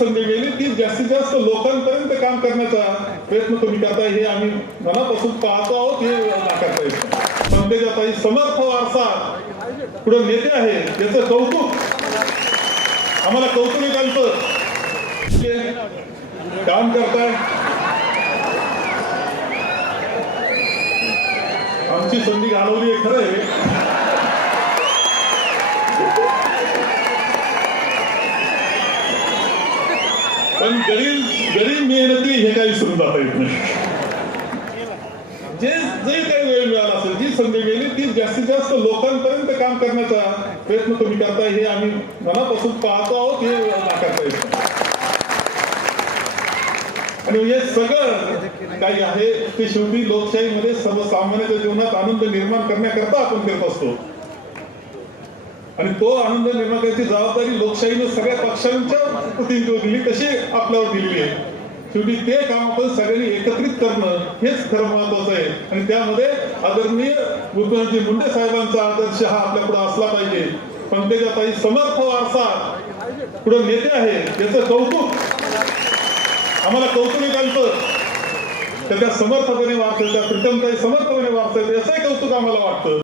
संधी मिळेल ती जास्तीत जास्त लोकांपर्यंत काम करण्याचा प्रयत्न तुम्ही करताय हे आम्ही मनापासून पाहतो आहोत हे नाकारता येईल. नाही. ही समर्थ वारसा पुढे नेते आहे त्याचं कौतुक. आम्हाला कौतुक आहे त्यांचं. काम करताय. आमची संधी घालवली आहे खरं आहे. पण गरीब गरीब मेहनती हे काही विसरून जाता येत नाही. जे जे काही वेळ मिळाला असेल जी संधी मिळाली ती जास्तीत जास्त लोकांपर्यंत काम करण्याचा प्रयत्न तुम्ही करताय हे आम्ही मनापासून पाहतो आहोत हे नाकारता येत आणि हे सगळं काही आहे ते शेवटी लोकशाहीमध्ये सर्वसामान्यांच्या जीवनात आनंद निर्माण करण्याकरता आपण करत असतो. आणि तो आनंद निर्माण करण्याची जबाबदारी लोकशाहीनं सगळ्या पक्षांच्या प्रतिनिधित्व दिली तशी आपल्यावर दिलेली आहे? शेवटी ते काम आपण सगळ्यांनी एकत्रित करणं हेच खरं महत्वाचं आहे. आणि त्यामध्ये आदरणीय मुख्यमंत्री मुंडे साहेबांचा आदर्श हा आपल्या पुढे असला पाहिजे. पण पंकजाताई समर्थ वारसा पुढे नेते आहे त्याचं कौतुक. आम्हाला कौतुक आहे तर त्या समर्थपणे वाचतं त्या प्रीतमताई समर्थपणे वाचतात याचंही कौतुक आम्हाला वाटतं.